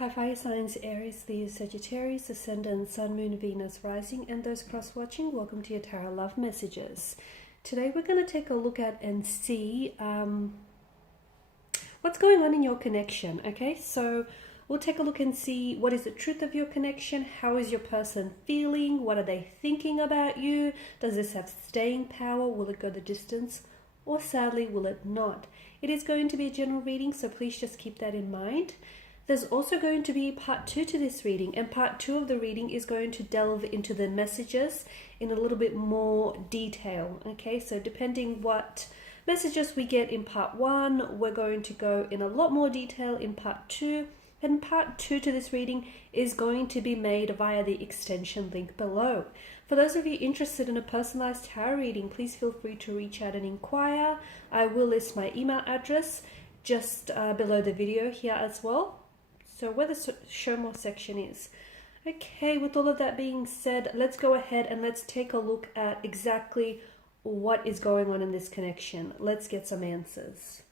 Hi fire signs Aries, Leo, Sagittarius, Ascendant, Sun, Moon, Venus, Rising, and those cross-watching, welcome to your Tarot Love Messages. Today we're going to take a look at and see what's going on in your connection, okay? So we'll take a look and see what is the truth of your connection, how is your person feeling, what are they thinking about you, does this have staying power, will it go the distance, or sadly will it not? It is going to be a general reading, so please just keep that in mind. There's also going to be part 2 to this reading, and part 2 of the reading is going to delve into the messages in a little bit more detail, okay? So depending what messages we get in part 1, we're going to go in a lot more detail in part 2, and part 2 to this reading is going to be made via the extension link below. For those of you interested in a personalized tarot reading, please feel free to reach out and inquire. I will list my email address just below the video here as well. So where the show more section is. Okay, with all of that being said, let's go ahead and let's take a look at exactly what is going on in this connection. Let's get some answers.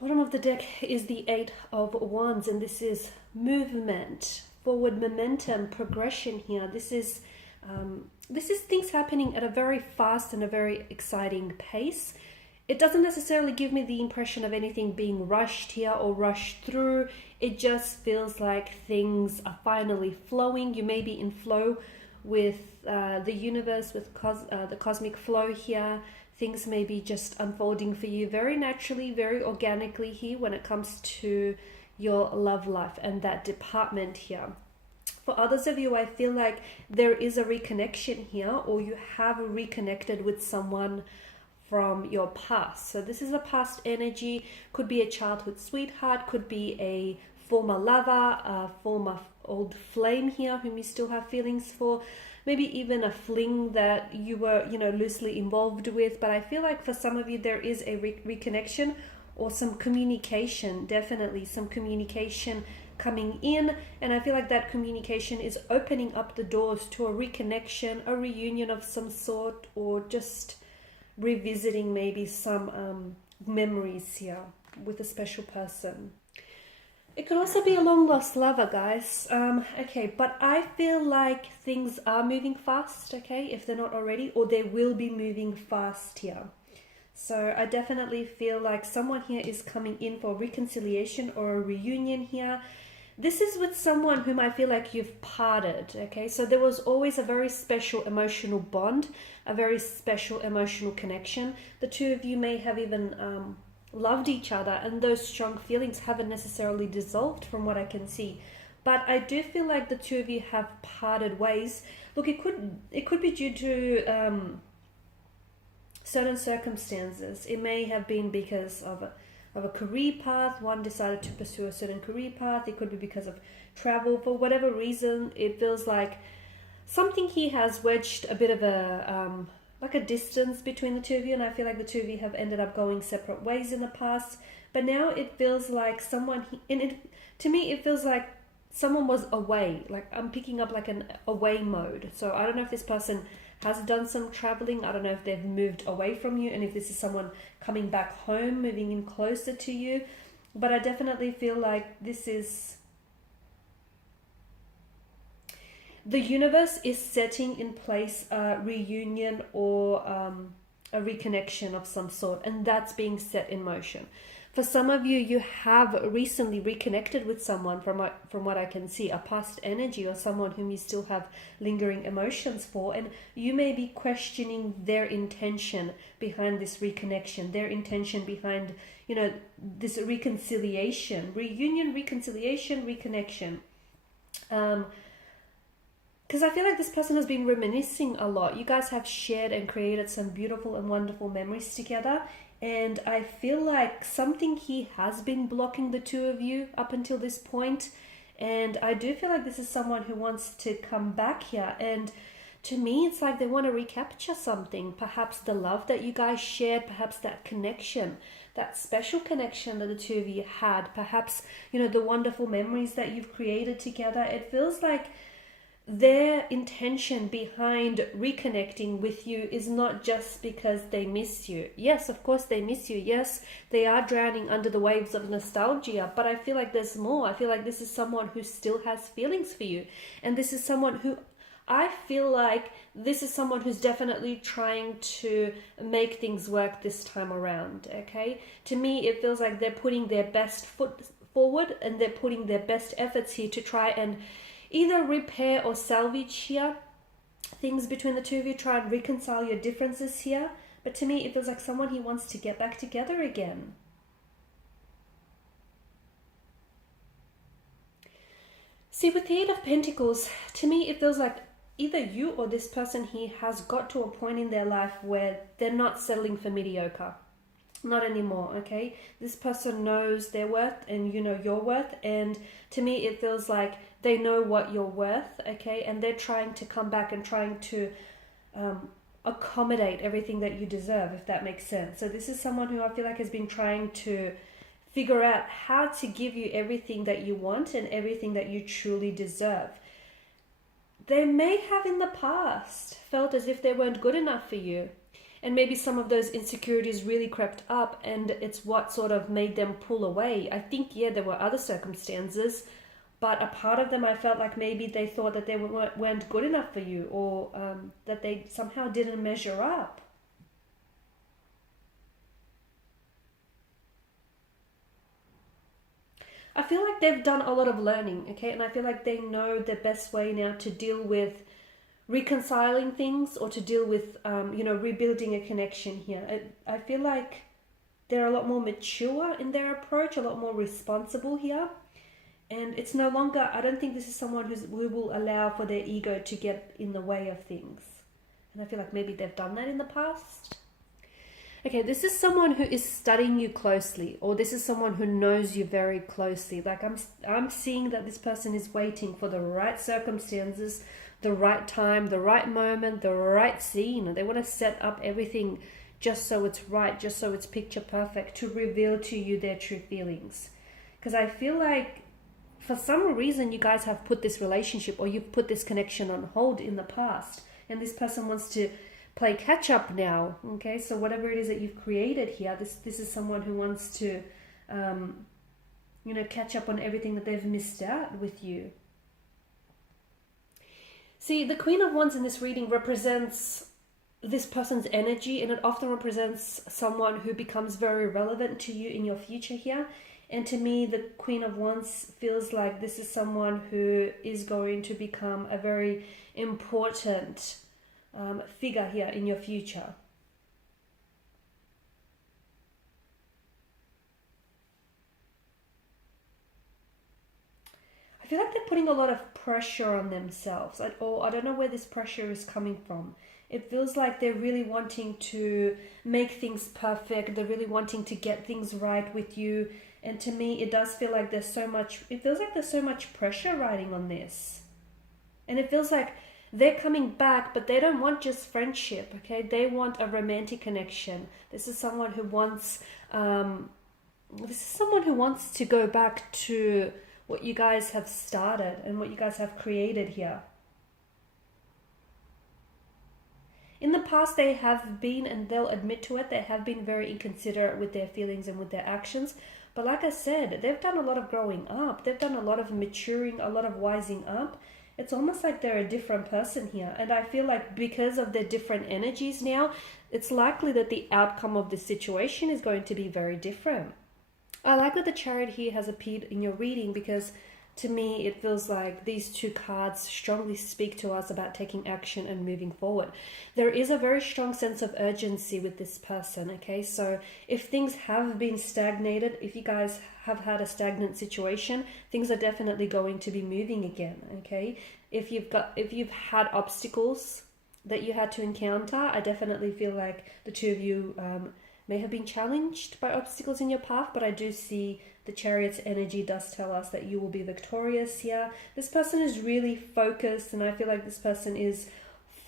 Bottom of the deck is the 8 of Wands, and this is movement, forward momentum, progression here. This is things happening at a very fast and a very exciting pace. It doesn't necessarily give me the impression of anything being rushed here or rushed through. It just feels like things are finally flowing. You may be in flow with the universe, with the cosmic flow here. Things may be just unfolding for you very naturally, very organically here when it comes to your love life and that department here. For others of you, I feel like there is a reconnection here, or you have reconnected with someone from your past. So this is a past energy, could be a childhood sweetheart, could be a former lover, a former old flame here whom you still have feelings for. Maybe even a fling that you were, loosely involved with. But I feel like for some of you, there is a reconnection or some communication, definitely some communication coming in. And I feel like that communication is opening up the doors to a reconnection, a reunion of some sort, or just revisiting maybe some memories here with a special person. It could also be a long-lost lover, guys. Okay, but I feel like things are moving fast, okay, if they're not already, or they will be moving fast here. So I definitely feel like someone here is coming in for reconciliation or a reunion here. This is with someone whom I feel like you've parted, okay? So there was always a very special emotional bond, a very special emotional connection. The two of you may have even loved each other, and those strong feelings haven't necessarily dissolved from what I can see. But I do feel like the two of you have parted ways. Look, it could be due to certain circumstances. It may have been because of a career path. One decided to pursue a certain career path. It could be because of travel. For whatever reason, it feels like something here has wedged a bit of a like a distance between the two of you, and I feel like the two of you have ended up going separate ways in the past. But now it feels like to me it feels like someone was away. Like I'm picking up like an away mode. So I don't know if this person has done some traveling. I don't know if they've moved away from you, and if this is someone coming back home, moving in closer to you. But I definitely feel like this is the universe is setting in place a reunion or a reconnection of some sort, and that's being set in motion. For some of you, you have recently reconnected with someone, from what I can see, a past energy or someone whom you still have lingering emotions for, and you may be questioning their intention behind this reconnection, their intention behind, this reconciliation, reunion, reconciliation, reconnection. Because I feel like this person has been reminiscing a lot. You guys have shared and created some beautiful and wonderful memories together. And I feel like something here has been blocking the two of you up until this point. And I do feel like this is someone who wants to come back here. And to me, it's like they want to recapture something. Perhaps the love that you guys shared, perhaps that connection, that special connection that the two of you had. Perhaps, the wonderful memories that you've created together. It feels like their intention behind reconnecting with you is not just because they miss you. Yes, of course they miss you. Yes, they are drowning under the waves of nostalgia, but I feel like there's more. I feel like this is someone who still has feelings for you. And this is someone who, I feel like this is someone who's definitely trying to make things work this time around, okay? To me, it feels like they're putting their best foot forward and they're putting their best efforts here to try and either repair or salvage here things between the two of you, try and reconcile your differences here. But to me, it feels like someone he wants to get back together again. See, with the Eight of Pentacles, to me, it feels like either you or this person here has got to a point in their life where they're not settling for mediocre. Not anymore, okay? This person knows their worth and you know your worth, and to me it feels like they know what you're worth, okay? And they're trying to come back and trying to accommodate everything that you deserve, if that makes sense. So this is someone who I feel like has been trying to figure out how to give you everything that you want and everything that you truly deserve. They may have in the past felt as if they weren't good enough for you. And maybe some of those insecurities really crept up and it's what sort of made them pull away. I think, yeah, there were other circumstances, but a part of them I felt like maybe they thought that they weren't good enough for you, or that they somehow didn't measure up. I feel like they've done a lot of learning, okay? And I feel like they know the best way now to deal with reconciling things or to deal with, rebuilding a connection here. I feel like they're a lot more mature in their approach, a lot more responsible here. And it's no longer, I don't think this is someone who will allow for their ego to get in the way of things. And I feel like maybe they've done that in the past. Okay, this is someone who is studying you closely, or this is someone who knows you very closely. Like I'm seeing that this person is waiting for the right circumstances, the right time, the right moment, the right scene. They want to set up everything just so it's right, just so it's picture perfect, to reveal to you their true feelings. Because I feel like for some reason you guys have put this relationship or you've put this connection on hold in the past, and this person wants to play catch up now. Okay, so whatever it is that you've created here, this is someone who wants to catch up on everything that they've missed out with you. See, the Queen of Wands in this reading represents this person's energy, and it often represents someone who becomes very relevant to you in your future here. And to me, the Queen of Wands feels like this is someone who is going to become a very important figure here in your future. I feel like they're putting a lot of pressure on themselves, or I don't know where this pressure is coming from. It feels like they're really wanting to make things perfect. They're really wanting to get things right with you. And to me, it does feel like it feels like there's so much pressure riding on this. And it feels like they're coming back, but they don't want just friendship, okay? They want a romantic connection. This is someone who wants to go back to what you guys have started and what you guys have created here. In the past, they have been, and they'll admit to it, they have been very inconsiderate with their feelings and with their actions. But like I said, they've done a lot of growing up. They've done a lot of maturing, a lot of wising up. It's almost like they're a different person here. And I feel like because of their different energies now, it's likely that the outcome of this situation is going to be very different. I like that the Chariot here has appeared in your reading, because to me it feels like these two cards strongly speak to us about taking action and moving forward. There is a very strong sense of urgency with this person, okay? So if things have been stagnated, if you guys have had a stagnant situation, things are definitely going to be moving again, okay? If you've had obstacles that you had to encounter, I definitely feel like the two of you may have been challenged by obstacles in your path, but I do see the Chariot's energy does tell us that you will be victorious here. This person is really focused, and I feel like this person is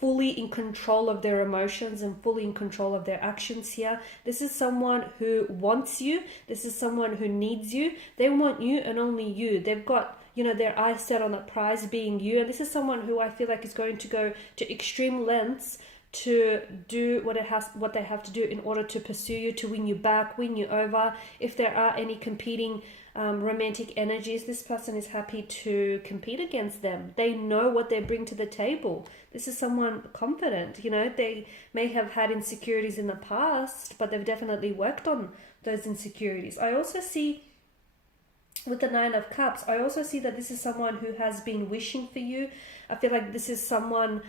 fully in control of their emotions and fully in control of their actions here. This is someone who wants you. This is someone who needs you. They want you and only you. They've got, you know, their eyes set on the prize being you. And this is someone who I feel like is going to go to extreme lengths to do what they have to do in order to pursue you, to win you back, win you over. If there are any competing romantic energies, this person is happy to compete against them. They know what they bring to the table. This is someone confident. You know, they may have had insecurities in the past, but they've definitely worked on those insecurities. I also see with the Nine of Cups, I also see that this is someone who has been wishing for you. I feel like this is someone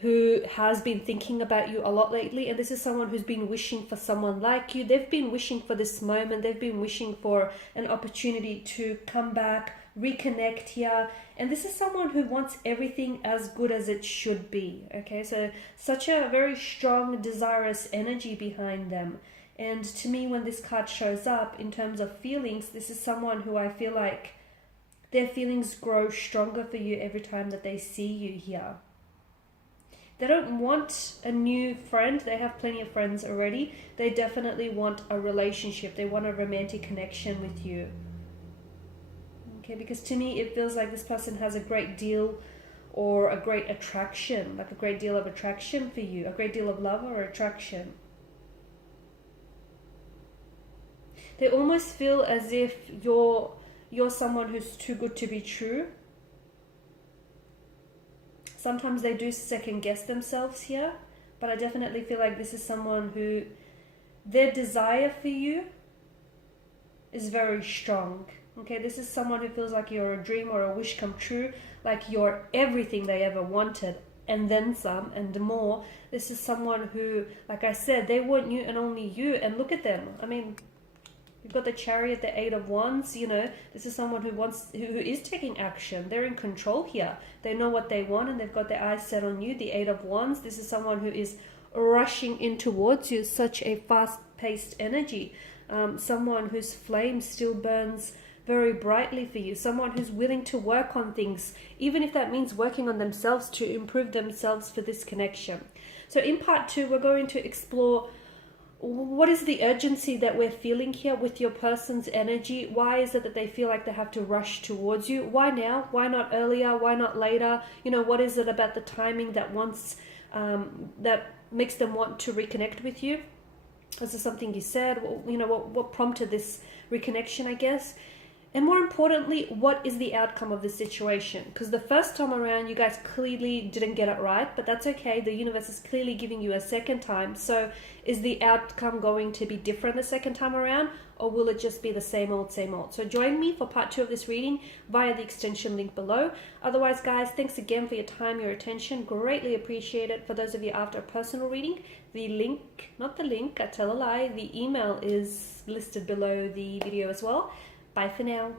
who has been thinking about you a lot lately, and this is someone who's been wishing for someone like you. They've been wishing for this moment. They've been wishing for an opportunity to come back, reconnect here, and this is someone who wants everything as good as it should be, okay? So such a very strong, desirous energy behind them. And to me, when this card shows up in terms of feelings, this is someone who I feel like their feelings grow stronger for you every time that they see you here. They don't want a new friend. They have plenty of friends already. They definitely want a relationship. They want a romantic connection with you. Okay, because to me, it feels like this person has a great deal or a great attraction, like a great deal of attraction for you, a great deal of love or attraction. They almost feel as if you're someone who's too good to be true. Sometimes they do second guess themselves here, but I definitely feel like this is someone who their desire for you is very strong. Okay, this is someone who feels like you're a dream or a wish come true, like you're everything they ever wanted and then some and more. This is someone who, like I said, they want you and only you, and look at them. I mean, you've got the Chariot, the Eight of Wands, you know, this is someone who is taking action. They're in control here. They know what they want and they've got their eyes set on you. The Eight of Wands, this is someone who is rushing in towards you, such a fast-paced energy. Someone whose flame still burns very brightly for you. Someone who's willing to work on things, even if that means working on themselves to improve themselves for this connection. So in part 2, we're going to explore what is the urgency that we're feeling here with your person's energy. Why is it that they feel like they have to rush towards you? Why now? Why not earlier? Why not later? You know, what is it about the timing that that makes them want to reconnect with you? Is there something you said? You know, what prompted this reconnection, I guess? And more importantly, what is the outcome of this situation? Because the first time around, you guys clearly didn't get it right, but that's okay. The universe is clearly giving you a second time. So is the outcome going to be different the second time around, or will it just be the same old, same old? So join me for part 2 of this reading via the extension link below. Otherwise, guys, thanks again for your time, your attention. Greatly appreciate it. For those of you after a personal reading, the link, not the link, I tell a lie, the email is listed below the video as well. Bye for now.